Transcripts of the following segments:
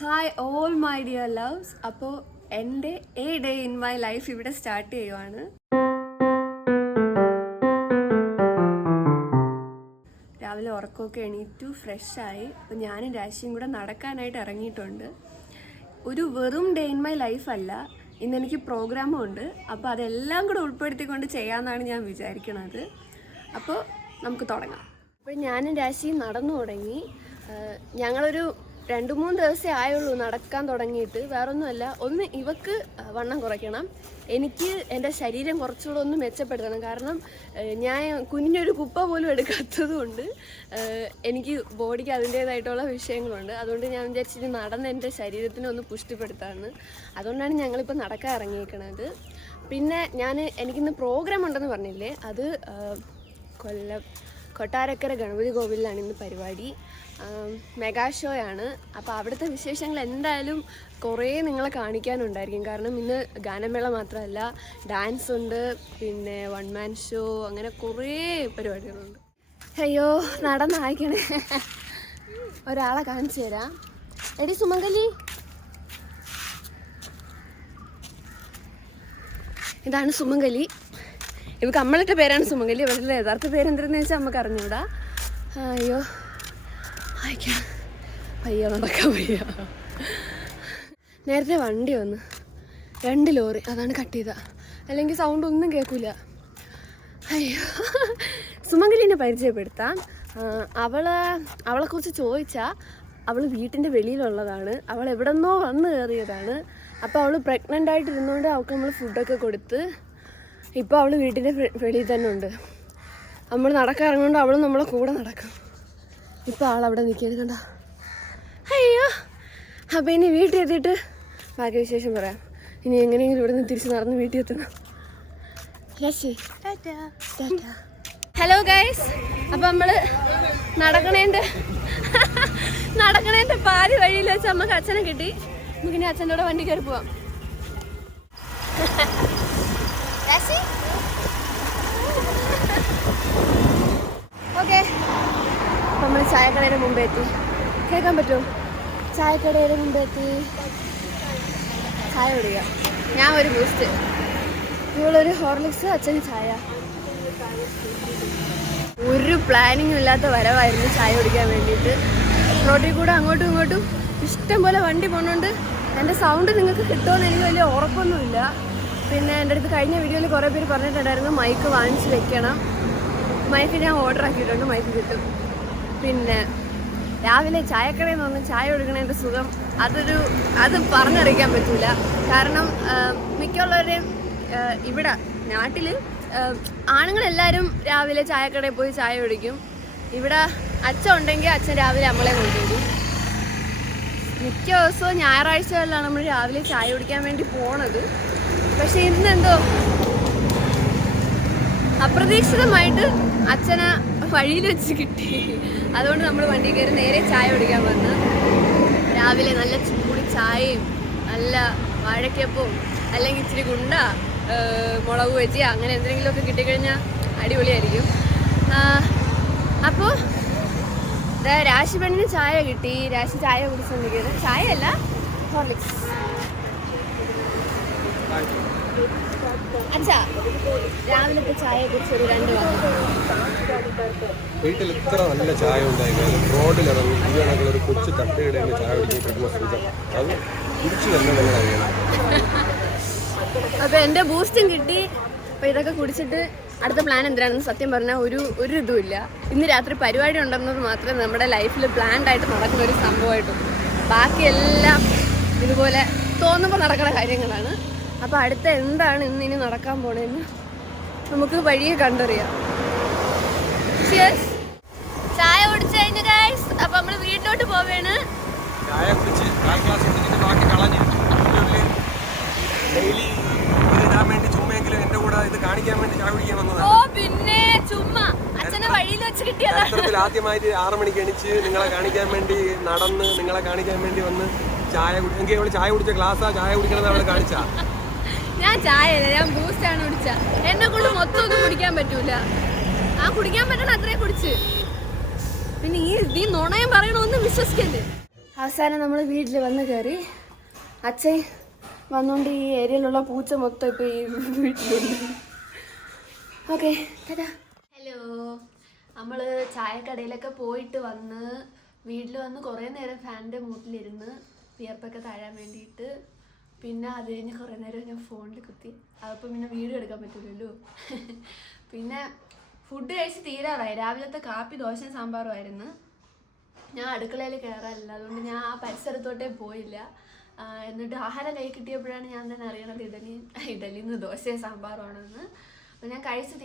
Hi all my dear loves. അപ്പോൾ എൻ്റെ A day in my life ഇവിടെ start ചെയ്യുവാണ്. രാവിലെ ഉറക്കമൊക്കെ എണീറ്റു ഫ്രഷായി. അപ്പോൾ ഞാനും രാശിയും കൂടെ നടക്കാനായിട്ട് ഇറങ്ങിയിട്ടുണ്ട്. ഒരു വെറും ഡേ ഇൻ മൈ ലൈഫല്ല, ഇന്നെനിക്ക് പ്രോഗ്രാമും ഉണ്ട്. അപ്പോൾ അതെല്ലാം കൂടെ ഉൾപ്പെടുത്തിക്കൊണ്ട് ചെയ്യാമെന്നാണ് ഞാൻ വിചാരിക്കുന്നത്. അപ്പോൾ നമുക്ക് തുടങ്ങാം. അപ്പോൾ ഞാനും രാശിയും നടന്നു തുടങ്ങി. ഞങ്ങളൊരു 2-3 ദിവസമേ ആയുള്ളൂ നടക്കാൻ തുടങ്ങിയിട്ട്. വേറൊന്നുമല്ല, ഒന്ന് ഇവക്ക് വണ്ണം കുറയ്ക്കണം, എനിക്ക് എൻ്റെ ശരീരം കുറച്ചുകൂടെ ഒന്ന് മെച്ചപ്പെടുത്തണം. കാരണം ഞാൻ കുഞ്ഞൊരു കുപ്പ പോലും എടുക്കാത്തത് കൊണ്ട് എനിക്ക് ബോഡിക്ക് അതിൻ്റേതായിട്ടുള്ള വിഷയങ്ങളുണ്ട്. അതുകൊണ്ട് ഞാൻ വിചാരിച്ചിട്ട് നടന്ന് എൻ്റെ ശരീരത്തിനെ ഒന്ന് പുഷ്ടിപ്പെടുത്താമെന്ന്. അതുകൊണ്ടാണ് ഞങ്ങളിപ്പോൾ നടക്കാൻ ഇറങ്ങിയിരിക്കണത്. പിന്നെ എനിക്കിന്ന് പ്രോഗ്രാം ഉണ്ടെന്ന് പറഞ്ഞില്ലേ, അത് കൊട്ടാരക്കര ഗണപതി കോവിലാണ് ഇന്ന് പരിപാടി. മെഗാ ഷോയാണ്. അപ്പോൾ അവിടുത്തെ വിശേഷങ്ങൾ എന്തായാലും കുറേ നിങ്ങളെ കാണിക്കാനുണ്ടായിരിക്കും. കാരണം ഇന്ന് ഗാനമേള മാത്രമല്ല, ഡാൻസ് ഉണ്ട്, പിന്നെ 1 മാൻ ഷോ, അങ്ങനെ കുറേ പരിപാടികളുണ്ട്. അയ്യോ നടന്നായിക്കണേ. ഒരാളെ കാണിച്ചു തരാം. എടി സുമംഗലി, ഇതാണ് സുമംഗലി. ഇവക്ക് അമ്മളിട്ട പേരാണ് സുമംഗലി. ഇവരുടെ യഥാർത്ഥ പേരെന്തെന്ന് വെച്ചാൽ നമുക്ക് അറിഞ്ഞൂടാ. അയ്യോ അയക്കാം, വയ്യ നടക്കാൻ വയ്യ. നേരത്തെ വണ്ടി വന്ന് 2 ലോറി, അതാണ് കട്ട് ചെയ്ത, അല്ലെങ്കിൽ സൗണ്ട് ഒന്നും കേൾക്കില്ല. അയ്യോ, സുമംഗലിനെ പരിചയപ്പെടുത്താം. അവളെക്കുറിച്ച് ചോദിച്ചാൽ അവൾ വീട്ടിൻ്റെ വെളിയിലുള്ളതാണ്. അവൾ എവിടെ നിന്നോ വന്ന് കയറിയതാണ്. അപ്പോൾ അവൾ പ്രഗ്നൻ്റ് ആയിട്ടിരുന്നുകൊണ്ട് അവൾക്ക് നമ്മൾ ഫുഡൊക്കെ കൊടുത്ത് ഇപ്പോൾ അവൾ വീട്ടിൻ്റെ വെളിയിൽ തന്നെ ഉണ്ട്. നമ്മൾ നടക്കാൻ ഇറങ്ങുകൊണ്ട് അവളും നമ്മളെ കൂടെ നടക്കും. ഇപ്പോൾ ആളവിടെ നിൽക്കുന്നത് കണ്ട. അയ്യോ, അപ്പോൾ ഇനി വീട്ടിൽ എത്തിയിട്ട് ബാക്കി വിശേഷം പറയാം. ഇനി എങ്ങനെയെങ്കിലും ഇവിടെ നിന്ന് തിരിച്ച് നടന്ന് വീട്ടിൽ എത്തണം. ഹലോ ഗൈസ്, അപ്പം നമ്മൾ നടക്കണേൻ്റെ പാതി വഴിയിൽ വെച്ച് നമുക്ക് അച്ഛനെ കിട്ടി. നമുക്കിനി അച്ഛൻ്റെ കൂടെ വണ്ടി കയറി പോവാം. ഓക്കെ, നമ്മൾ ചായക്കടയുടെ മുമ്പേ എത്തി. കേൾക്കാൻ പറ്റുമോ? ചായക്കടയുടെ മുമ്പേ എത്തി. ചായ കുടിക്കുക. ഞാൻ ഒരു ബൂസ്റ്റ്, ഇവളൊരു ഹോർലിക്സ്, അച്ഛന് ചായ. ഒരു പ്ലാനിങ്ങും ഇല്ലാത്ത വരവായിരുന്നു ചായ കുടിക്കാൻ വേണ്ടിയിട്ട്. റോഡിൽ കൂടെ അങ്ങോട്ടും ഇങ്ങോട്ടും ഇഷ്ടം പോലെ വണ്ടി പോകുന്നുണ്ട്. എൻ്റെ സൗണ്ട് നിങ്ങൾക്ക് കിട്ടുമെന്ന് എനിക്ക് വലിയ ഉറപ്പൊന്നുമില്ല. പിന്നെ എൻ്റെ അടുത്ത് കഴിഞ്ഞ വീഡിയോയിൽ കുറേ പേര് പറഞ്ഞിട്ടുണ്ടായിരുന്നു മൈക്ക് വാങ്ങിച്ച് വെക്കണം. മൈക്ക് ഞാൻ ഓർഡർ ആക്കിയിട്ടുണ്ട്, മൈക്ക് കിട്ടും. പിന്നെ രാവിലെ ചായക്കടയിൽ നിന്ന് വന്ന് ചായ കൊടുക്കണതിൻ്റെ സുഖം അത് പറഞ്ഞറിയിക്കാൻ പറ്റില്ല. കാരണം മിക്കുള്ളവരെയും ഇവിടെ നാട്ടിൽ ആണുങ്ങളെല്ലാവരും രാവിലെ ചായക്കടയിൽ പോയി ചായ കുടിക്കും. ഇവിടെ അച്ഛൻ ഉണ്ടെങ്കിൽ അച്ഛൻ രാവിലെ നമ്മളെ കൊണ്ടുവരും. മിക്ക ദിവസവും ഞായറാഴ്ചകളിലാണ് നമ്മൾ രാവിലെ ചായ കുടിക്കാൻ വേണ്ടി പോണത്. പക്ഷെ ഇന്നെന്തോ അപ്രതീക്ഷിതമായിട്ട് അച്ഛനെ വഴിയിൽ വെച്ച് കിട്ടി. അതുകൊണ്ട് നമ്മൾ വണ്ടി കയറി നേരെ ചായ കുടിക്കാൻ വന്ന്. രാവിലെ നല്ല ചൂടി ചായയും നല്ല വാഴക്കപ്പവും അല്ലെങ്കിൽ ഇച്ചിരി ഗുണ്ട, മുളക് വെച്ച് അങ്ങനെ എന്തെങ്കിലുമൊക്കെ കിട്ടിക്കഴിഞ്ഞാൽ അടിപൊളിയായിരിക്കും. അപ്പോൾ രാശി പെണ്ണിന് ചായ കിട്ടി. രാശി ചായ കുടിച്ചുകൊണ്ടിരിക്കുന്നത്. ചായയല്ല, ഹോർലിക്സ്. അച്ഛാ, രാവിലത്തെ ചായയെ കുറിച്ച് ഒരു 2 വാക്ക്. വീട്ടിൽ ഇത്ര നല്ല ചായ ഉണ്ടായിരുന്നാലും റോഡിലിറങ്ങി ഒരു കൊച്ചു തട്ടുകടയിൽ ചായ കുടിക്കാൻ കിട്ടുന്ന സുഖം അത് കുടിച്ചു തന്നെ നിങ്ങൾ അറിയണം. അപ്പോൾ എൻ്റെ ബൂസ്റ്റും കിട്ടി. അപ്പോൾ ഇതൊക്കെ കുടിച്ചിട്ട് അടുത്ത പ്ലാൻ എന്തിനാണെന്ന് സത്യം പറഞ്ഞാൽ ഒരു ഇതുമില്ല. ഇന്ന് രാത്രി പരിപാടി ഉണ്ടെന്നത് മാത്രമേ നമ്മുടെ ലൈഫിൽ പ്ലാൻഡായിട്ട് നടക്കുന്ന ഒരു സംഭവമായിട്ടുള്ളൂ. ബാക്കിയെല്ലാം ഇതുപോലെ തോന്നുമ്പോൾ നടക്കുന്ന കാര്യങ്ങളാണ്. അപ്പോൾ അടുത്ത എന്താണ് ഇനി നടക്കാൻ പോണേന്ന് നമുക്ക് വഴിയെ കണ്ടറിയാം. ചായ കുടിച്ചു കഴിഞ്ഞു ഗൈസ്. അപ്പോൾ നമ്മൾ വീട്ടിലോട്ട് പോവേണ്. ചായ കുടിച്ച് ബാക്കി കളഞ്ഞ് ഡെയിലി ഇടാൻ വേണ്ടി ചുമ്മെങ്കിലും എൻ്റെ കൂടെ ഇത് കാണിക്കാൻ വേണ്ടി ചായ കുടിക്കാൻ വന്നതാണ്. ഓ പിന്നെ ചുമ്മാ അച്ഛനെ വഴിയിൽ വെച്ച് കിട്ടിയതാണ്. ആദ്യമായിട്ട് 6 മണിക്ക് എണിച്ച് നിങ്ങളെ കാണിക്കാൻ വേണ്ടി നടന്ന് നിങ്ങളെ കാണിക്കാൻ വേണ്ടി വന്ന് ചായ കുടിക്കുക. അവള് ചായ കുടിച്ച ഗ്ലാസ്സാ ചായ കുടിക്കണമെന്ന് അവള് കാണിച്ചാ. ഞാൻ ചായയല്ല, ഞാൻ ബൂസ്റ്റാണ് കുടിച്ച. എന്നെ കൊണ്ട് മൊത്തം ഒന്നും കുടിക്കാൻ പറ്റൂല. ആ കുടിക്കാൻ പറ്റണ അത്രയും കുടിച്ച്. നീ നുണയം പറയണമെന്ന് വിശ്വസിക്കല്ലേ. അവസാനം നമ്മൾ വീട്ടിൽ വന്ന് കയറി. അച്ഛൻ വന്നുകൊണ്ട് ഈ ഏരിയയിലുള്ള പൂച്ച മൊത്തം ഇപ്പോൾ ഈ വീട്ടിലുണ്ട്. ഓക്കെ ഹലോ, നമ്മൾ ചായക്കടയിലൊക്കെ പോയിട്ട് വന്ന് വീട്ടിൽ വന്ന് കുറേ നേരം ഫാനിൻ്റെ മൂട്ടിലിരുന്ന് വിയർപ്പൊക്കെ താഴാൻ വേണ്ടിയിട്ട്. പിന്നെ അത് കഴിഞ്ഞ് കുറേ നേരം ഞാൻ ഫോണിൽ കുത്തി. അതപ്പോൾ പിന്നെ വീഡിയോ എടുക്കാൻ പറ്റില്ലല്ലോ. പിന്നെ ഫുഡ് കഴിച്ച് തീരാറായി. രാവിലത്തെ കാപ്പി ദോശയും സാമ്പാറും ആയിരുന്നു. ഞാൻ അടുക്കളയിൽ കയറാറില്ല, അതുകൊണ്ട് ഞാൻ ആ പരിസരത്തോട്ടേ പോയില്ല. എന്നിട്ട് ആഹാരം കൈ കിട്ടിയപ്പോഴാണ് ഞാൻ തന്നെ അറിയണത് ഇഡലിന്ന് ദോശയും സാമ്പാറുമാണെന്ന്. അപ്പോൾ ഞാൻ കഴിച്ച്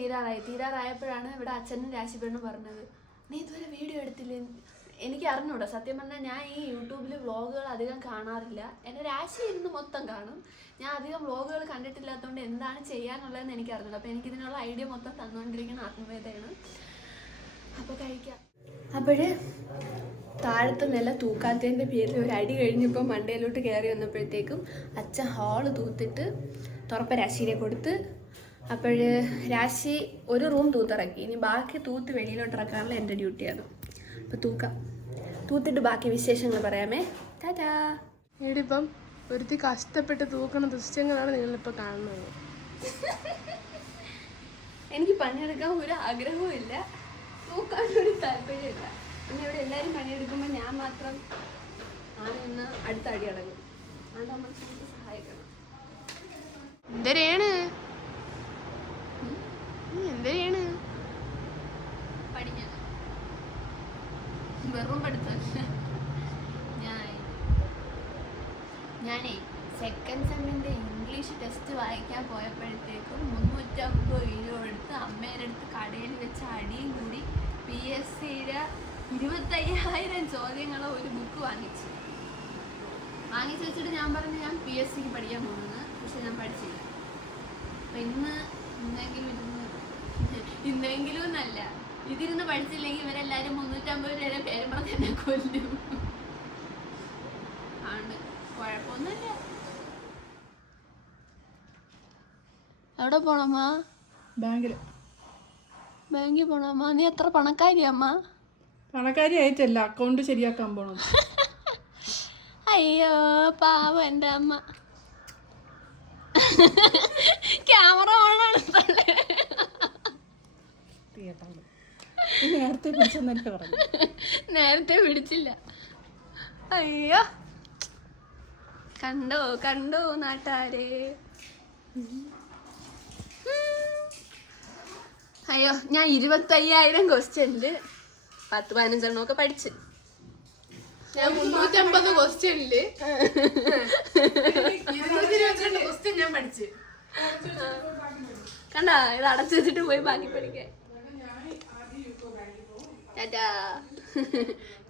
തീരാറായപ്പോഴാണ് ഇവിടെ അച്ഛനും രാശിപെണ്ണും പറഞ്ഞത്, നീ ഇതുവരെ വീഡിയോ എടുത്തില്ലേ. എനിക്ക് അറിഞ്ഞൂടാ സത്യം പറഞ്ഞാൽ. ഞാൻ ഈ യൂട്യൂബിൽ വ്ളോഗുകൾ അധികം കാണാറില്ല. എൻ്റെ രാശി ഇരുന്ന് മൊത്തം കാണും. ഞാൻ അധികം വ്ളോഗുകൾ കണ്ടിട്ടില്ലാത്തതുകൊണ്ട് എന്താണ് ചെയ്യാനുള്ളതെന്ന് എനിക്ക് അറിഞ്ഞൂടാ. അപ്പോൾ എനിക്കിതിനുള്ള ഐഡിയ മൊത്തം തന്നുകൊണ്ടിരിക്കുന്ന ആത്മവേദയാണ്. അപ്പോൾ കഴിക്കാം. അപ്പോഴ് താഴത്തെ നില തൂക്കാത്തതിൻ്റെ പേരിൽ ഒരു അടി കഴിഞ്ഞപ്പോൾ മണ്ടയിലോട്ട് കയറി വന്നപ്പോഴത്തേക്കും അച്ഛൻ ഹാള് തൂത്തിട്ട് തുറപ്പ രാശിയെ കൊടുത്ത്. അപ്പോൾ രാശി ഒരു റൂം തൂത്തിറക്കി. ഇനി ബാക്കി തൂത്ത് വെളിയിലോട്ട് ഇറക്കാനുള്ള എൻ്റെ ഡ്യൂട്ടിയാണ്. അപ്പോൾ തൂത്തിട്ട് ബാക്കി വിശേഷങ്ങൾ പറയാമേ. ടാറ്റാ. ഇപ്പം ഒരുത്തി കഷ്ടപ്പെട്ട് തൂക്കണ ദൃശ്യങ്ങളാണ് നിങ്ങളിപ്പോൾ കാണുന്നത്. എനിക്ക് പണിയെടുക്കാൻ ഒരു ആഗ്രഹവും ഇല്ല, തൂക്കാനൊരു താല്പര്യമില്ല. പിന്നെ ഇവിടെ എല്ലാവരും പണിയെടുക്കുമ്പോൾ ഞാൻ മാത്രം ആണെന്ന് അടുത്ത അടി അടങ്ങും. അത് നമ്മൾ സഹായിക്കണം. എന്തരെയാണ് പഠിക്കാൻ വെറും പഠിത്തമല്ല. ഞാനേ സെക്കൻഡ് സെമ്മിൻ്റെ ഇംഗ്ലീഷ് ടെസ്റ്റ് വായിക്കാൻ പോയപ്പോഴത്തേക്കും 350 രൂപ എടുത്ത് അമ്മേൻ്റെ അടുത്ത് കടയിൽ വെച്ച് അടിയും കൂടി PSCയുടെ 25,000 ചോദ്യങ്ങളോ ഒരു ബുക്ക് വാങ്ങിച്ചു വെച്ചിട്ട് ഞാൻ പറഞ്ഞു ഞാൻ PSCക്ക് പഠിക്കാൻ പോകുന്നത്. പക്ഷെ ഞാൻ പഠിച്ചില്ല. അപ്പം ഇന്നെങ്കിലും എന്നല്ല, ഇതിരുന്ന് പഠിച്ചില്ലെങ്കിൽ ഇവരെല്ലാവരും 350 രൂപ പേരും പറഞ്ഞ് എന്നെ കൊല്ലും. ആണ്, കുഴപ്പമൊന്നുമില്ല. എവിടെ പോണമ്മ? ബാങ്കിൽ പോണമ്മ. നീ എത്ര പണക്കാരിയമ്മ? പണക്കാരി ആയിട്ടല്ല, അക്കൗണ്ട് ശരിയാക്കാൻ പോണം. അയ്യോ പാവം എൻ്റെ അമ്മ. ക്യാമറ ഓണാണ്. നേരത്തെ പിടിച്ചില്ല. അയ്യോ കണ്ടോ നാട്ടാരെ. അയ്യോ ഞാൻ 25,000 ക്വസ്റ്റ്യനില് 10-15 പഠിച്ച്. ഞാൻ 350 ക്വസ്റ്റ്യനില് 222 ക്വസ്റ്റ്യൻ ഞാൻ പഠിച്ചു. കണ്ടാ, ഇത് അടച്ചു വെച്ചിട്ട് പോയി ബാക്കി പഠിക്കാൻ. ടാറ്റാ.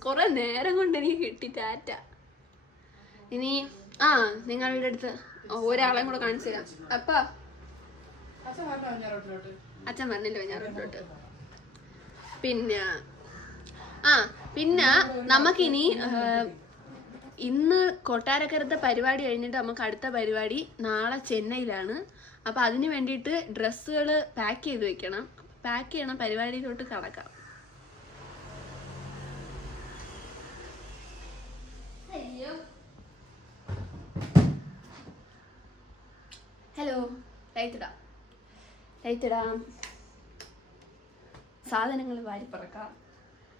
കുറെ നേരം കൊണ്ട് എനിക്ക് കിട്ടി. ടാറ്റ. ഇനി നിങ്ങളുടെ അടുത്ത് ഒരാളെയും കൂടെ കാണിച്ചു തരാം. അപ്പാ അച്ഛൻ പറഞ്ഞില്ല വെഞ്ഞാറോട്ടിലോട്ട്. പിന്നെ നമുക്കിനി ഇന്ന് കൊട്ടാരക്കരത്തെ പരിപാടി കഴിഞ്ഞിട്ട് നമുക്ക് അടുത്ത പരിപാടി നാളെ ചെന്നൈയിലാണ്. അപ്പോൾ അതിന് വേണ്ടിയിട്ട് ഡ്രസ്സുകൾ പാക്ക് ചെയ്ത് വെക്കണം. പാക്ക് ചെയ്യണം, പരിപാടിയിലോട്ട് കടക്കാം. അയ്യോ ഹലോ, ലൈറ്റിടാം. സാധനങ്ങൾ വാരിപ്പറക്കാം.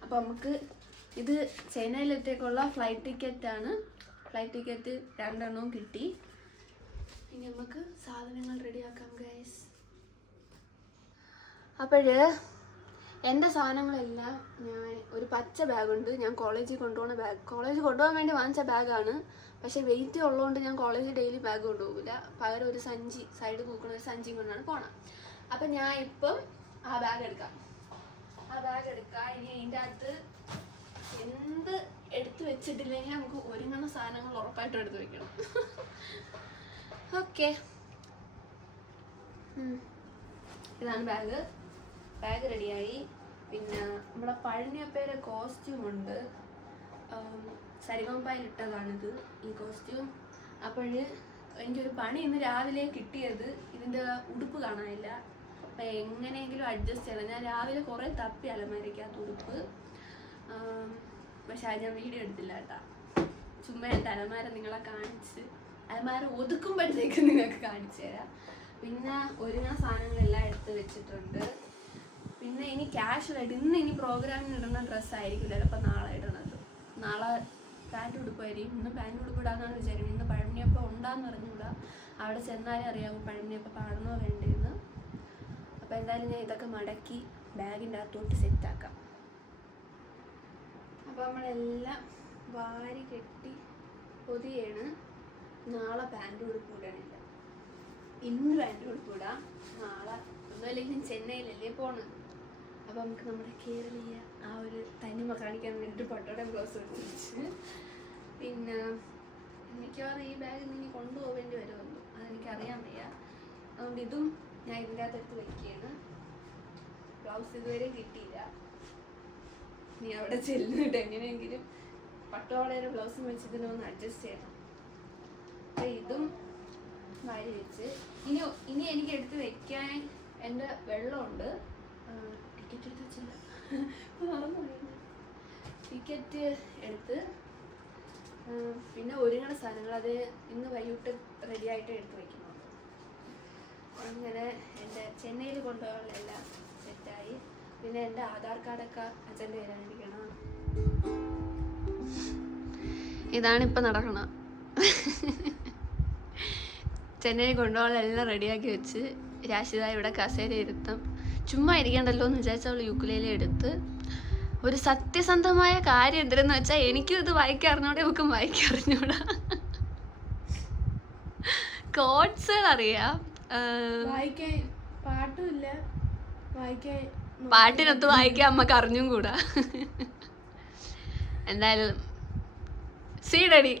അപ്പോൾ നമുക്ക് ഇത് ചെന്നൈയിലത്തേക്കുള്ള ഫ്ലൈറ്റ് ടിക്കറ്റാണ്. ഫ്ലൈറ്റ് ടിക്കറ്റ് 2 എണ്ണവും കിട്ടി. ഇനി നമുക്ക് സാധനങ്ങൾ റെഡിയാക്കാം ഗൈസ്. അപ്പോൾ എൻ്റെ സാധനങ്ങളെല്ലാം ഞാൻ ഒരു പച്ച ബാഗുണ്ട്. ഞാൻ കോളേജിൽ കൊണ്ടുപോകുന്ന ബാഗ്, കോളേജിൽ കൊണ്ടുപോകാൻ വേണ്ടി വാങ്ങിച്ച ബാഗാണ്. പക്ഷേ വെയിറ്റ് ഉള്ളതുകൊണ്ട് ഞാൻ കോളേജിൽ ഡെയിലി ബാഗ് കൊണ്ടുപോകില്ല. പകരം ഒരു സഞ്ചി, സൈഡ് നോക്കുന്ന ഒരു സഞ്ചി കൊണ്ടാണ് പോകണം. അപ്പം ഞാൻ ഇപ്പം ആ ബാഗ് എടുക്കാം. ഇനി അതിൻ്റെ അകത്ത് എന്ത് എടുത്തു വെച്ചിട്ടില്ലെങ്കിൽ നമുക്ക് ഒരുങ്ങുന്ന സാധനങ്ങൾ ഉറപ്പായിട്ടും എടുത്ത് വെക്കണം. ഓക്കെ, ഇതാണ് ബാഗ് റെഡിയായി. പിന്നെ നമ്മുടെ പഴനിയപ്പയുടെ കോസ്റ്റ്യൂമുണ്ട്. സരിഗമപയിലിട്ടതാണിത്, ഈ കോസ്റ്റ്യൂം. അപ്പോൾ എനിക്കൊരു പണി ഇന്ന് രാവിലെ കിട്ടിയത്, ഇതിൻ്റെ ഉടുപ്പ് കാണാനില്ല. അപ്പം എങ്ങനെയെങ്കിലും അഡ്ജസ്റ്റ് ചെയ്യണം. ഞാൻ രാവിലെ കുറേ തപ്പി അലമാരിക്കകത്ത് ഉടുപ്പ്. പക്ഷെ അത് ഞാൻ വീഡിയോ എടുത്തില്ല കേട്ടാ. ചുമ്മാ എൻ്റെ അലമാര നിങ്ങളെ കാണിച്ച് അലമാര ഒതുക്കുമ്പോഴത്തേക്ക് നിങ്ങൾക്ക് കാണിച്ചു തരാം. പിന്നെ ഒരുങ്ങുന്ന സാധനങ്ങളെല്ലാം എടുത്ത് വെച്ചിട്ടുണ്ട്. പിന്നെ ഇനി ക്യാഷ്വലായിട്ട് ഇനി പ്രോഗ്രാമിന് ഇടുന്ന ഡ്രസ്സായിരിക്കും ചിലപ്പോൾ നാളെ ഇടണത്. നാളെ പാൻറ്റ് ഉടുപ്പായിരിക്കും. ഇന്ന് പാൻറ്റ് ഉടുപ്പിടാന്നാണ് വിചാരിക്കുന്നത്. ഇന്ന് പഴനിയപ്പം ഉണ്ടാന്ന് അറിഞ്ഞൂടാ. അവിടെ ചെന്നാലേ അറിയാവും പഴനിയപ്പം പാടണോ വേണ്ടതെന്ന്. അപ്പോൾ എന്തായാലും ഞാൻ ഇതൊക്കെ മടക്കി ബാഗിൻ്റെ അകത്തോട്ട് സെറ്റാക്കാം. അപ്പോൾ നമ്മളെല്ലാം വാരി കെട്ടി പൊതിയാണ്. നാളെ പാൻറ്റ് ഉടുപ്പ് ഇടണില്ല. ഇന്ന് പാൻറ്റ് ഉടുപ്പ് ഇടാം. നാളെ ഒന്നുമല്ലെങ്കിലും ചെന്നൈയിലല്ലേ പോണത്. അപ്പോൾ നമുക്ക് നമ്മുടെ കേരളീയ ആ ഒരു തനിമ കാണിക്കാൻ വേണ്ടിയിട്ട് പട്ടോടെ ബ്ലൗസ് വെച്ച്. പിന്നെ മിക്കവാറും ഈ ബാഗ് ഇനി കൊണ്ടുപോകേണ്ടി വരുമല്ലോ, അതെനിക്കറിയാൻ വയ്യ. അതുകൊണ്ട് ഇതും ഞാൻ ഇതിൻ്റെ അകത്തെടുത്ത് വയ്ക്കുകയാണ്. ബ്ലൗസ് ഇതുവരെ കിട്ടിയില്ല. നീ അവിടെ ചെല്ലുന്നിട്ട് എങ്ങനെയെങ്കിലും പട്ടോളയുടെ ബ്ലൗസും വെച്ച് ഇതിനൊന്ന് അഡ്ജസ്റ്റ് ചെയ്യണം. അപ്പം ഇതും വാരി വെച്ച് ഇനി എനിക്ക് എടുത്ത് വെക്കാൻ എൻ്റെ വെള്ളമുണ്ട്. ടിക്കറ്റ് എടുത്ത് വെച്ചില്ല, മറന്നു പോയി. ടിക്കറ്റ് എടുത്ത് പിന്നെ ഒരുങ്ങണ സാധനങ്ങൾ അത് ഇന്ന് വൈകിട്ട് റെഡിയായിട്ട് എടുത്ത് വയ്ക്കുന്നുണ്ട്. അങ്ങനെ എൻ്റെ ചെന്നൈയിൽ കൊണ്ടുപോകാനെല്ലാം സെറ്റായി. പിന്നെ എൻ്റെ ആധാർ കാർഡൊക്കെ അച്ഛൻ്റെ കയ്യിലായിരിക്കണം. ഇതാണിപ്പോൾ നടക്കണം. ചെന്നൈയിൽ കൊണ്ടുപോകാനെല്ലാം റെഡിയാക്കി വെച്ച് രാശിത ഇവിടെ കസേര ഇരുത്തും. ചുമ്മാ ഇരിക്കണ്ടല്ലോ എന്ന് വിചാരിച്ച അവൾ യുക്കുലേലെ എടുത്ത്. ഒരു സത്യസന്ധമായ കാര്യം എന്തെന്ന് വെച്ചാൽ എനിക്കും ഇത് വായിക്കറിഞ്ഞൂടെ, ഇവക്കും വായിക്കറിഞ്ഞൂടാ. കോഡ്സുകൾ അറിയാം, പാട്ടുമില്ല, പാട്ടിനൊത്ത് വായിക്കാൻ അമ്മക്ക് അറിഞ്ഞും കൂടാ. എന്തായാലും സീഡടി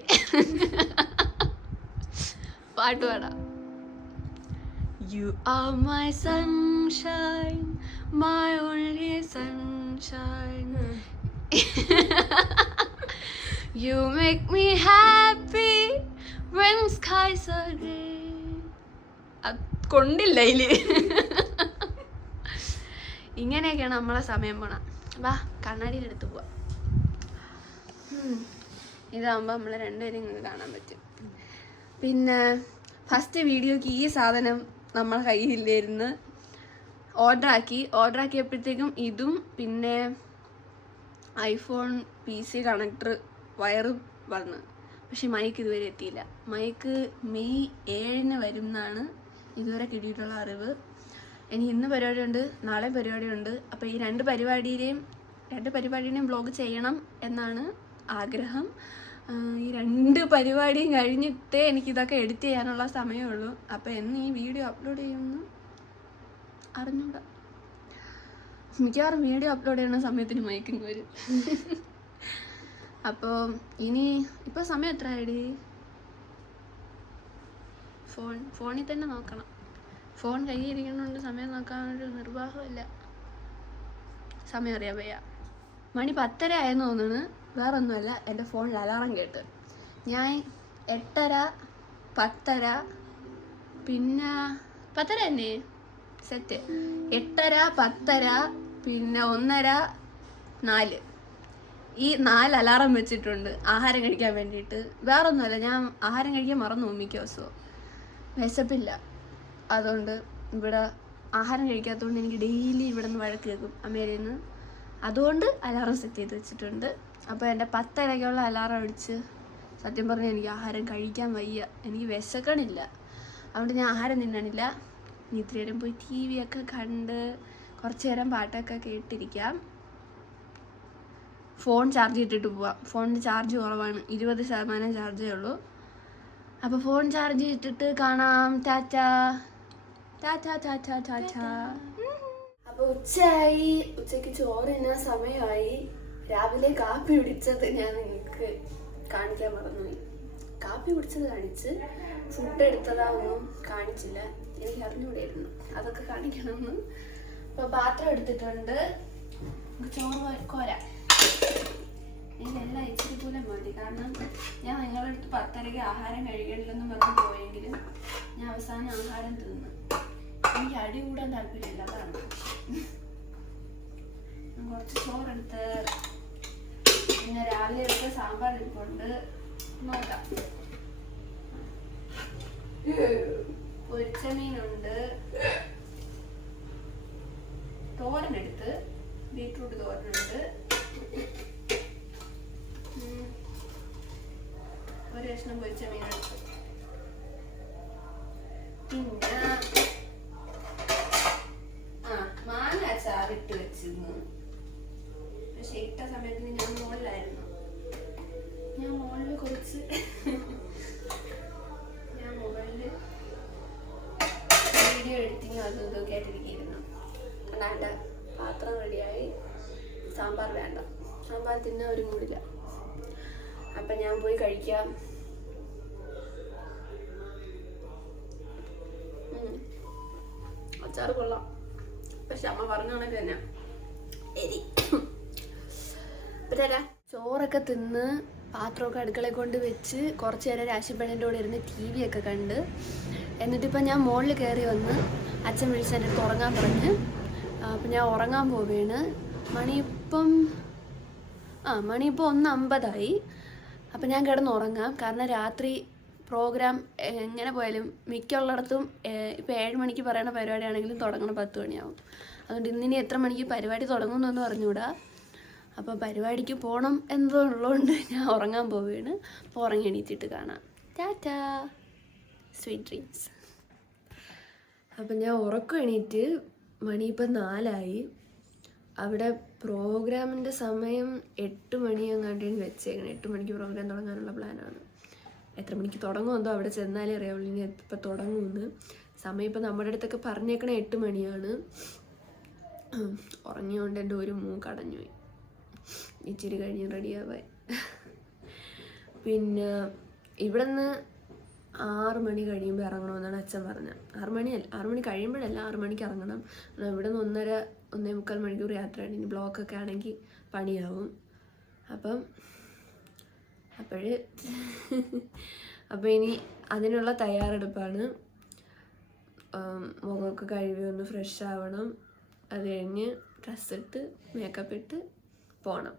പാട്ട് പാടാം. You are my sunshine, my only sunshine. You make me happy when skies are gray. കൊണ്ടില്ല ഇതില്. ഇങ്ങനെയൊക്കെയാണ് നമ്മളെ സമയം പോണ. വാ കണ്ണാടിയുടെ അടുത്ത് പോവാം. ഇതാകുമ്പോൾ നമ്മൾ രണ്ടുപേരും ഇങ്ങനെ കാണാൻ പറ്റും. പിന്നെ ഫസ്റ്റ് വീഡിയോക്ക് ഈ സാധനം നമ്മളെ കയ്യിലില്ലായിരുന്നു. ഓർഡർ ആക്കിയപ്പോഴത്തേക്കും ഇതും പിന്നെ ഐഫോൺ PC കണക്ടർ വയറും വന്ന്. പക്ഷെ മൈക്ക് ഇതുവരെ എത്തിയില്ല. മൈക്ക് മെയ് 7 വരും എന്നാണ് ഇതുവരെ കിട്ടിയിട്ടുള്ള അറിവ്. എനിക്ക് ഇന്ന് പരിപാടിയുണ്ട്, നാളെ പരിപാടിയുണ്ട്. അപ്പോൾ ഈ രണ്ട് പരിപാടിയുടെയും വ്ളോഗ് ചെയ്യണം എന്നാണ് ആഗ്രഹം. ഈ രണ്ട് പരിപാടിയും കഴിഞ്ഞിട്ടേ എനിക്കിതൊക്കെ എഡിറ്റ് ചെയ്യാനുള്ള സമയമുള്ളൂ. അപ്പോൾ എന്ന് ഈ വീഡിയോ അപ്ലോഡ് ചെയ്യുമെന്ന് അറിഞ്ഞൂടാ. മിക്കവാറും വീഡിയോ അപ്ലോഡ് ചെയ്യുന്ന സമയത്തിന് മയക്കിങ് വരും. അപ്പോൾ ഇപ്പോൾ സമയം എത്ര ആയിടി? ഫോണിൽ തന്നെ നോക്കണം. ഫോൺ കയ്യിരിക്കണോണ്ട് സമയം നോക്കാനൊരു നിർവാഹമില്ല. സമയം അറിയാൻ വയ്യ. മണി 10:30 ആയെന്ന് തോന്നുന്നു. വേറൊന്നുമല്ല, എൻ്റെ ഫോണിൽ അലാറം കേട്ട് ഞാൻ 8:30, 10:30, പിന്നെ 10:30 തന്നെ സെറ്റ്. 8:30, 10:30, പിന്നെ 1:30, 4 ഈ 4 അലാറം വെച്ചിട്ടുണ്ട് ആഹാരം കഴിക്കാൻ വേണ്ടിയിട്ട്. വേറൊന്നുമല്ല, ഞാൻ ആഹാരം കഴിക്കാൻ മറന്നു മിക്ക ദിവസവും. വിശപ്പില്ല, അതുകൊണ്ട് ഇവിടെ ആഹാരം കഴിക്കാത്തതുകൊണ്ട് എനിക്ക് ഡെയിലി ഇവിടെ നിന്ന് വഴക്ക് കേൾക്കും അമ്മയിൽ നിന്ന്. അതുകൊണ്ട് അലാറം സെറ്റ് ചെയ്ത് വെച്ചിട്ടുണ്ട്. അപ്പോൾ എൻ്റെ 10:30 അലാറം അടിച്ച് സത്യം പറഞ്ഞാൽ എനിക്ക് ആഹാരം കഴിക്കാൻ വയ്യ, എനിക്ക് വിശക്കണില്ല. അതുകൊണ്ട് ഞാൻ ആഹാരം തിന്നണില്ല. ഇനി ഇത്തിരി നേരം പോയി TV ഒക്കെ കണ്ട് കുറച്ച് നേരം പാട്ടൊക്കെ കേട്ടിരിക്കാം. ഫോൺ ചാർജ് ചെയ്തിട്ട് പോവാം. ഫോണിന് ചാർജ് കുറവാണ്, 20% ചാർജേ ഉള്ളൂ. അപ്പോൾ ഫോൺ ചാർജ് ചെയ്തിട്ട് കാണാം. ടാറ്റാ ടാറ്റാ ടാറ്റാ ടാറ്റാ. അപ്പോൾ ഉച്ചയായി. ഉച്ചയ്ക്ക് ചോറ് തിന്നാൻ സമയമായി. രാവിലെ കാപ്പി കുടിച്ചത് ഞാൻ നിങ്ങൾക്ക് കാണിക്കാൻ മറന്നുപോയി. കാപ്പി കുടിച്ചത് കാണിച്ച്, ഫുഡ് എടുത്തതാവൊന്നും കാണിച്ചില്ല. എനിക്ക് അറിഞ്ഞുകൂടായിരുന്നു, അതൊക്കെ കാണിക്കണമെന്ന്. അപ്പോൾ പാത്രം എടുത്തിട്ടുണ്ട്, ചോറ് കോരാം. ഇതെല്ലാം ഇച്ചിരി പോലെ മതി. കാരണം ഞാൻ നിങ്ങളുടെ അടുത്ത് 10:30 ആഹാരം കഴിക്കണില്ലെന്ന് പറഞ്ഞ് പോയെങ്കിലും ഞാൻ അവസാനം ആഹാരം തിന്നു. എനിക്ക് അടി കൂടാൻ താല്പര്യമില്ല, അതാണ്. കുറച്ച് ചോറെടുത്ത് പിന്നെ രാവിലെ എടുത്ത സാമ്പാർ ഇരിപ്പുണ്ട്, നോക്കാം. പൊരിച്ച മീനുണ്ട്, തോരനെടുത്ത്, ബീട്രൂട്ട് തോരനുണ്ട്, ഒരു കഷ്ണം പൊരിച്ച മീനെടുത്ത്, പിന്നെ മാങ്ങ അച്ചാറിട്ട് വെച്ചിരുന്നു. പക്ഷെ ഇട്ട സമയത്തിന് ഞാൻ മുകളിലായിരുന്നു. ഞാൻ മുകളിൽ കുറച്ച് വീഡിയോ എഡിറ്റിങ് അതും ഇതൊക്കെ ആയിട്ടിരിക്കുന്നു. അല്ലാണ്ട് പാത്രം റെഡിയായി. സാമ്പാർ വേണ്ട, സാമ്പാർ തിന്നാൻ ഒരു മൂടില്ല. അപ്പം ഞാൻ പോയി കഴിക്കാം. അച്ചാറ് കൊള്ളാം, പക്ഷെ അമ്മ പറഞ്ഞ കണക്ക് തന്നെ എരി. ചോറൊക്കെ തിന്ന് പാത്രമൊക്കെ അടുക്കളയിൽ കൊണ്ട് വെച്ച് കുറച്ച് നേരം രാശിപ്പണിൻ്റെ കൂടെ ഇരുന്ന് TV ഒക്കെ കണ്ട്, എന്നിട്ടിപ്പം ഞാൻ മുകളിൽ കയറി വന്ന് അച്ഛൻ വിളിച്ച് എൻ്റെ അടുത്ത് ഉറങ്ങാൻ പറഞ്ഞ്. അപ്പം ഞാൻ ഉറങ്ങാൻ പോവുകയാണ്. മണിയിപ്പം 1:50. അപ്പം ഞാൻ കിടന്ന് ഉറങ്ങാം. കാരണം രാത്രി പ്രോഗ്രാം എങ്ങനെ പോയാലും മിക്കുള്ളിടത്തും ഇപ്പം 7 മണിക്ക് പറയുന്ന പരിപാടിയാണെങ്കിലും തുടങ്ങണം 10 മണിയാവും. അതുകൊണ്ട് ഇന്നിനി എത്ര മണിക്ക് പരിപാടി തുടങ്ങുന്നൊന്നും അറിഞ്ഞൂടാ. അപ്പോൾ പരിപാടിക്ക് പോകണം എന്നതുള്ളതുകൊണ്ട് ഞാൻ ഉറങ്ങാൻ പോവുകയാണ്. അപ്പോൾ ഉറങ്ങി എണീറ്റിട്ട് കാണാം. Tata, sweet dreams. അപ്പം ഞാൻ ഉറക്കം എണീറ്റ് മണിയിപ്പം 4 അവിടെ പ്രോഗ്രാമിൻ്റെ സമയം 8 മണിയെങ്ങാണ്ടാണ് വെച്ചേക്കണം. 8 മണിക്ക് പ്രോഗ്രാം തുടങ്ങാനുള്ള പ്ലാനാണ്. എത്ര മണിക്ക് തുടങ്ങുമെന്തോ അവിടെ ചെന്നാലേ അറിയാവുള്ളൂ ഇനി എപ്പോൾ തുടങ്ങുമെന്ന്. സമയം ഇപ്പം നമ്മുടെ അടുത്തൊക്കെ പറഞ്ഞേക്കണ 8 മണിയാണ്. ഉറങ്ങിയോണ്ട് എൻ്റെ ഒരു മൂക്കടഞ്ഞു പോയി. ഇച്ചിരി കഴിഞ്ഞ് റെഡിയാവാൻ. പിന്നെ ഇവിടെ നിന്ന് 6 മണി കഴിയുമ്പോൾ ഇറങ്ങണമെന്നാണ് അച്ഛൻ പറഞ്ഞത്. 6 മണി കഴിയുമ്പോഴല്ല, 6 മണിക്ക് ഇറങ്ങണം. ഇവിടെ നിന്ന് 1.5 മണിക്കൂർ യാത്രയാണ്. ഇനി ബ്ലോക്കൊക്കെ ആണെങ്കിൽ പണിയാവും. അപ്പോൾ ഇനി അതിനുള്ള തയ്യാറെടുപ്പാണ്. മുഖമൊക്കെ കഴുകി ഒന്ന് ഫ്രഷ് ആവണം. അത് കഴിഞ്ഞ് ഡ്രസ്സിട്ട് മേക്കപ്പ് ഇട്ട് പോകണം.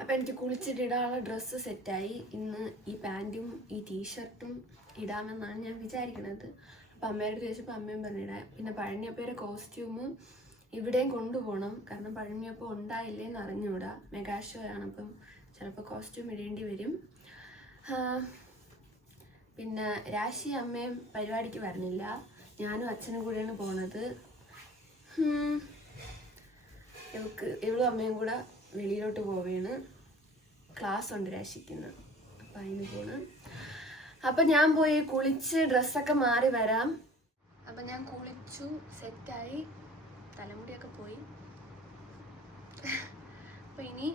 അപ്പോൾ എനിക്ക് കുളിച്ചിട്ട് ഇടാനുള്ള ഡ്രസ്സ് സെറ്റായി. ഇന്ന് ഈ പാൻറ്റും ഈ ടീഷർട്ടും ഇടാമെന്നാണ് ഞാൻ വിചാരിക്കുന്നത്. അപ്പോൾ അമ്മയുടെ ചോദിച്ചപ്പോൾ അമ്മയും പറഞ്ഞിടാം. പിന്നെ പഴനിയപ്പയുടെ കോസ്റ്റ്യൂമും ഇവിടെയും കൊണ്ടുപോകണം. കാരണം പഴനിയപ്പം ഉണ്ടായില്ലേന്ന് അറിഞ്ഞുകൂടാ. മെഗാ ഷോ ആണ്, അപ്പം ചിലപ്പോൾ കോസ്റ്റ്യൂം ഇടേണ്ടി വരും. പിന്നെ രാശി അമ്മയും പരിപാടിക്ക് വരണില്ല. ഞാനും അച്ഛനും കൂടെയാണ് പോണത്. ഇവളും അമ്മയും കൂടെ വെളിയിലോട്ട് പോവുകയാണ്. ക്ലാസ് ഉണ്ട് രാശിക്കുന്നു, അപ്പം അതിന് പോണ്. അപ്പം ഞാൻ പോയി കുളിച്ച് ഡ്രസ്സൊക്കെ മാറി വരാം. അപ്പം ഞാൻ കുളിച്ചു, സെറ്റായി, തലമുടിയൊക്കെ പോയി. അപ്പം ഇനി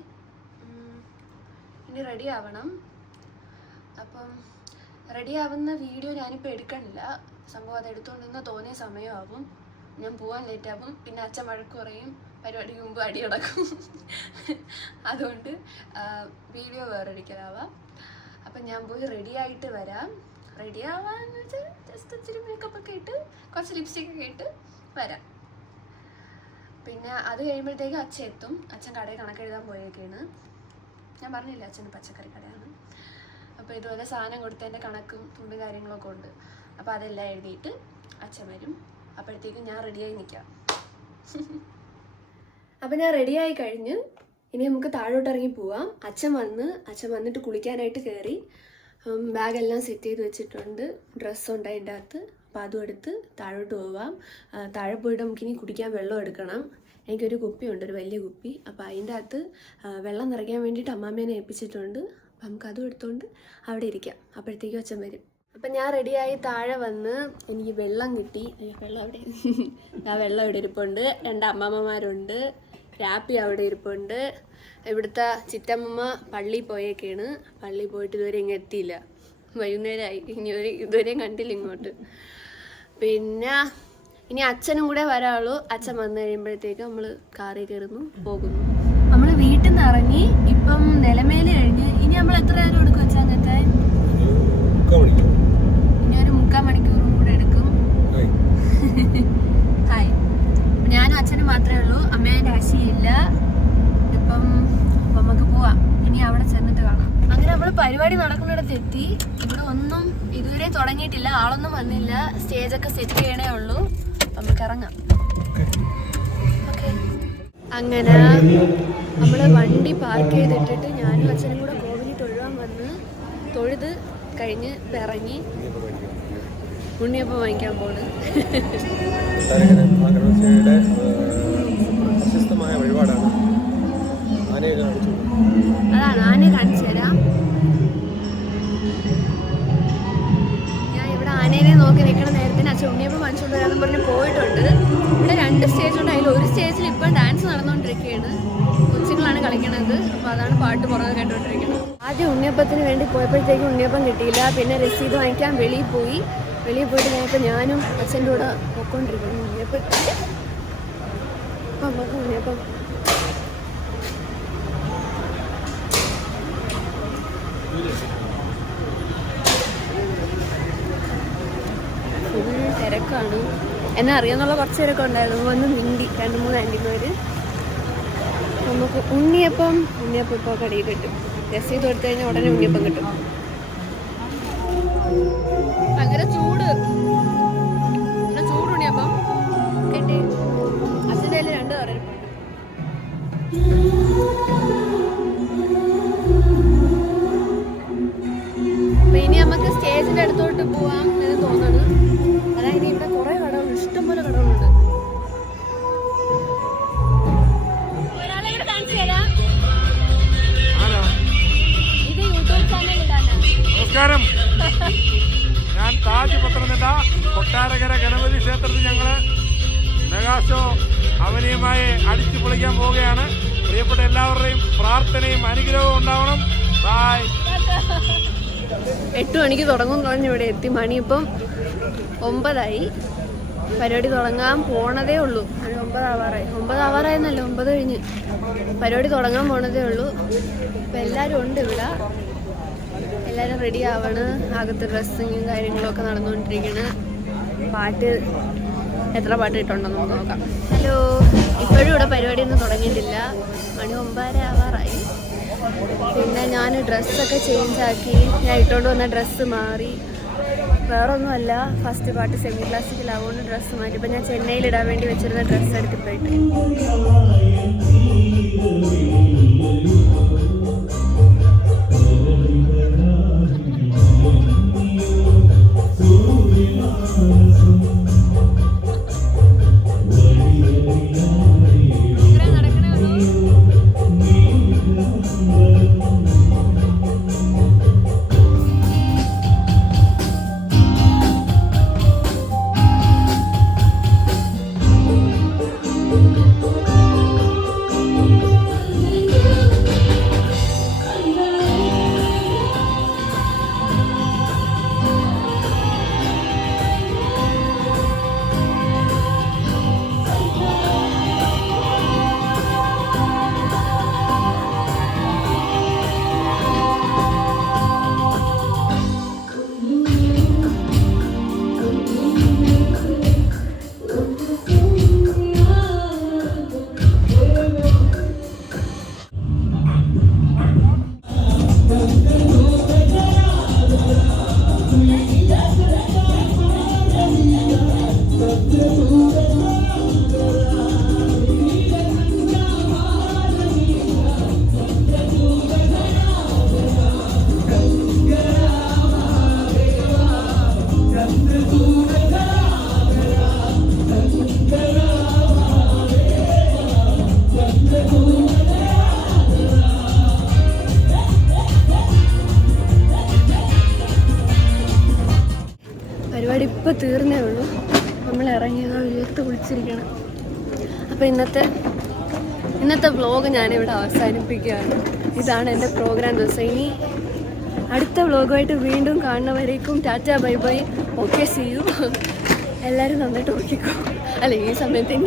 റെഡി ആവണം. അപ്പം റെഡി ആവുന്ന വീഡിയോ ഞാനിപ്പോൾ എടുക്കണില്ല. സംഭവം അത് എടുത്തുകൊണ്ടിരുന്ന തോന്നിയ സമയമാകും. ഞാൻ പോകാൻ ലേറ്റാകും. പിന്നെ അച്ഛൻ വഴക്ക് പറയും, പരിപാടിക്ക് മുമ്പ് അടി നടക്കും. അതുകൊണ്ട് വീഡിയോ വേറെ എടുക്കലാവാം. അപ്പം ഞാൻ പോയി റെഡി ആയിട്ട് വരാം. റെഡി ആവാന്ന് വെച്ചാൽ ജസ്റ്റ് ഇച്ചിരി മേക്കപ്പൊക്കെ ഇട്ട് കുറച്ച് ലിപ്സ്റ്റിക്കൊക്കെ ഇട്ട് വരാം. പിന്നെ അത് കഴിയുമ്പോഴത്തേക്ക് അച്ഛൻ എത്തും. അച്ഛൻ കടയിൽ കണക്കെഴുതാൻ പോയേക്കാണ്. ഞാൻ പറഞ്ഞില്ല അച്ഛന് പച്ചക്കറി കടയാണ്. അപ്പോൾ ഇതുപോലെ സാധനം കൊടുത്തതിൻ്റെ കണക്കും തുമ്പി കാര്യങ്ങളൊക്കെ ഉണ്ട്. അപ്പോൾ അതെല്ലാം എഴുതിയിട്ട് അച്ഛൻ വരും. അപ്പോഴത്തേക്കും ഞാൻ റെഡിയായി നിൽക്കാം. അപ്പം ഞാൻ റെഡിയായി കഴിഞ്ഞ് ഇനി നമുക്ക് താഴോട്ട് ഇറങ്ങി പോവാം. അച്ഛൻ വന്നിട്ട് കുളിക്കാനായിട്ട് കയറി. ബാഗെല്ലാം സെറ്റ് ചെയ്ത് വെച്ചിട്ടുണ്ട്. ഡ്രസ്സുണ്ട് അതിൻ്റെ അകത്ത്. അപ്പോൾ അതും എടുത്ത് താഴോട്ട് പോവാം. താഴെ പോയിട്ട് നമുക്കിനി കുടിക്കാൻ വെള്ളം എടുക്കണം. എനിക്കൊരു കുപ്പിയുണ്ട്, ഒരു വലിയ കുപ്പി. അപ്പോൾ അതിൻ്റെ അകത്ത് വെള്ളം നിറയ്ക്കാൻ വേണ്ടിയിട്ട് അമ്മാമ്മേനെ ഏൽപ്പിച്ചിട്ടുണ്ട്. അപ്പം നമുക്കതും എടുത്തുകൊണ്ട് അവിടെ ഇരിക്കാം. അപ്പോഴത്തേക്കും അച്ഛൻ വരും. അപ്പം ഞാൻ റെഡിയായി താഴെ വന്ന് എനിക്ക് വെള്ളം കിട്ടി. വെള്ളം അവിടെ വെള്ളം ഇവിടെ ഇരിപ്പുണ്ട്. 2 അമ്മാമ്മമാരുണ്ട്. രാപ്പി അവിടെ ഇരിപ്പുണ്ട്. ഇവിടുത്തെ ചിറ്റമ്മ പള്ളിയിൽ പോയേക്കാണ്. പള്ളിയിൽ പോയിട്ട് ഇതുവരെ ഇങ്ങ് എത്തിയില്ല. വൈകുന്നേരമായി. ഇതുവരെയും കണ്ടില്ല ഇങ്ങോട്ട്. പിന്നെ ഇനി അച്ഛനും കൂടെ വരാനുള്ളൂ. അച്ഛൻ വന്നു കഴിയുമ്പോഴത്തേക്ക് നമ്മൾ കാറിൽ കയറുന്നു, പോകുന്നു. നമ്മൾ വീട്ടിൽ നിന്ന് ഇറങ്ങി ഇപ്പം നിലമേല് കഴിഞ്ഞ് ഇനി നമ്മൾ എത്ര നേരം എടുക്കും വെച്ചാൽ അങ്ങനത്തെ? ഇനി ഒരു 3/4 മണിക്കൂറും കൂടെ എടുക്കും. ഹായ്. ഞാനും അച്ഛനും മാത്രമേ ഉള്ളൂ. അമ്മയും രാശിയില്ല. ഇപ്പം നമുക്ക് പോവാം. പരിപാടി നടക്കുന്നിടത്ത് എത്തി. ഇവിടെ ഒന്നും ഇതുവരെ തുടങ്ങിയിട്ടില്ല, ആളൊന്നും വന്നില്ല, സ്റ്റേജൊക്കെ സെറ്റ് ചെയ്യണേ ഉള്ളൂ. നമുക്ക് ഇറങ്ങാം. അങ്ങനെ നമ്മൾ വണ്ടി പാർക്ക് ചെയ്തിട്ടിട്ട് ഞാനും അച്ഛനും കൂടെ കോവിലിൽ തൊഴുവാൻ വന്ന് തൊഴുത് കഴിഞ്ഞ് ഇറങ്ങി ഉണ്ണിയപ്പം വാങ്ങിക്കാൻ പോണ്. പ്രശസ്തമായ വഴിപാടാണ്. അതാണ്, ആനയെ കാണിച്ചു തരാം. ഞാൻ ഇവിടെ ആനേനെ നോക്കി നിൽക്കണ നേരത്തിന് അച്ഛൻ ഉണ്ണിയപ്പം വാങ്ങിച്ചുകൊണ്ട് വരാമെന്ന് പറഞ്ഞ് പോയിട്ടുണ്ട്. ഇവിടെ 2 സ്റ്റേജുണ്ട്. അതിൽ ഒരു സ്റ്റേജിൽ ഇപ്പം ഡാൻസ് നടന്നുകൊണ്ടിരിക്കുകയാണ്. കൊച്ചുങ്ങളാണ് കളിക്കണത്. അപ്പോൾ അതാണ് പാട്ട് പുറകെ കേട്ടോണ്ടിരിക്കുന്നത്. ആദ്യം ഉണ്ണിയപ്പത്തിന് വേണ്ടി പോയപ്പോഴത്തേക്കും ഉണ്ണിയപ്പം കിട്ടിയില്ല. പിന്നെ രസീത് വാങ്ങിക്കാൻ വെളിയിൽ പോയിട്ട് ഞാനും അച്ഛൻ്റെ കൂടെ പോയിക്കൊണ്ടിരിക്കുന്നു. ഉണ്ണിയപ്പം നമുക്ക് ഉണ്ണിയപ്പം ഫുൾ തിരക്കാണ്. എന്നെ അറിയാന്നുള്ള കുറച്ച് പേരൊക്കെ ഉണ്ടായിരുന്നു. വന്ന് മിണ്ടി 2-3 ആൻറ്റിമാർ. നമുക്ക് ഉണ്ണിയപ്പം ഇപ്പോൾ കടയിൽ കിട്ടും. രസീത് കൊടുത്തു കഴിഞ്ഞാൽ ഉടനെ ഉണ്ണിയപ്പം കിട്ടും. ഭയങ്കര ചൂട് ഉണ്ണിയപ്പം കിട്ടി. അച്ഛൻ്റെ കയ്യിൽ 2 കറിയിരിപ്പുണ്ട്. അപ്പൊ ഇനി നമുക്ക് സ്റ്റേജിന്റെ അടുത്തോട്ട് പോവാം എന്ന് തോന്നുന്നു. അതായത് ഇവിടെ കുറെ കടകളുണ്ട്, ഇഷ്ടംപോലെ കടകളുണ്ട്. ഇത് യൂട്യൂബ് ചാനൽ ഇടാനാ. നമസ്കാരം, ഞാൻ താജ് പത്തനംതിട്ട കൊട്ടാരക്കര ഗണപതി ക്ഷേത്രത്തിൽ ഞങ്ങള് മെഗാഷോ അവനിയുമായി അടിച്ചു പൊളിക്കാൻ പോവുകയാണ്. പ്രിയപ്പെട്ട എല്ലാവരുടെയും പ്രാർത്ഥനയും അനുഗ്രഹവും ഉണ്ടാവണം. ബൈ. 8 മണിക്ക് തുടങ്ങും പറഞ്ഞ് ഇവിടെ എത്തി. മണി ഇപ്പം 9 പരിപാടി തുടങ്ങാൻ പോണതേ ഉള്ളൂ. 9 ആവാറായെന്നല്ല, 9 കഴിഞ്ഞ് പരിപാടി തുടങ്ങാൻ പോണതേ ഉള്ളൂ. അപ്പം എല്ലാവരും ഉണ്ട് ഇവിടെ. എല്ലാവരും റെഡി ആവണ്. അകത്ത് ഡ്രസ്സിങ്ങും കാര്യങ്ങളൊക്കെ നടന്നുകൊണ്ടിരിക്കണ്. പാട്ട് എത്ര പാട്ട് ഇട്ടുണ്ടെന്ന് നമുക്ക് നോക്കാം. ഹലോ, ഇപ്പോഴും ഇവിടെ പരിപാടിയൊന്നും തുടങ്ങിയിട്ടില്ല. മണി 9:30 ആവാറായി. പിന്നെ ഞാൻ ഡ്രസ്സൊക്കെ ചേഞ്ചാക്കി, ഞാൻ ഇട്ടുകൊണ്ട് വന്ന ഡ്രസ്സ് മാറി. വേറെ ഒന്നുമല്ല, ഫസ്റ്റ് പാട്ട് സെമി ക്ലാസിക്കലാവുകൊണ്ട് ഡ്രസ്സ് മാറ്റി. ഇപ്പം ഞാൻ ചെന്നൈയിലിടാൻ വേണ്ടി വെച്ചിരുന്ന ഡ്രസ്സ് എടുത്തിപ്പോയിട്ട് പരിപാടി ഇപ്പോൾ തീർന്നേ ഉള്ളൂ. നമ്മൾ ഇറങ്ങിയത് ഉയർത്ത് കുളിച്ചിരിക്കണം. അപ്പോൾ ഇന്നത്തെ വ്ലോഗ് ഞാനിവിടെ അവസാനിപ്പിക്കുകയാണ്. ഇതാണ് എൻ്റെ പ്രോഗ്രാം ദിവസം. ഇനി അടുത്ത വ്ലോഗുമായിട്ട് വീണ്ടും കാണുന്നവരേക്കും tata bye bye. Okay, see you. എല്ലാവരും നന്നായിട്ട് നോക്കിക്കോ. അല്ല, ഈ സമയത്ത്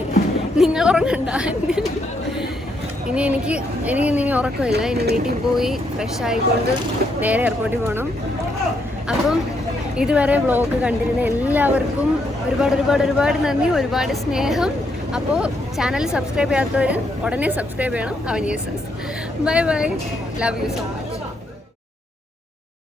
നിങ്ങൾ ഉറങ്ങണ്ട. എനിക്ക് ഉറക്കമില്ല. ഇനി വീട്ടിൽ പോയി ഫ്രഷ് ആയിക്കൊണ്ട് നേരെ എയർപോർട്ടിൽ പോകണം. അപ്പം ഇതുവരെ വ്ലോഗ് കണ്ടിരുന്ന എല്ലാവർക്കും ഒരുപാട് നന്ദി, ഒരുപാട് സ്നേഹം. അപ്പോൾ ചാനൽ സബ്സ്ക്രൈബ് ചെയ്യാത്തവർ ഉടനെ സബ്സ്ക്രൈബ് ചെയ്യണം. അവനിയസൻസ്. Bye bye. Love you so much.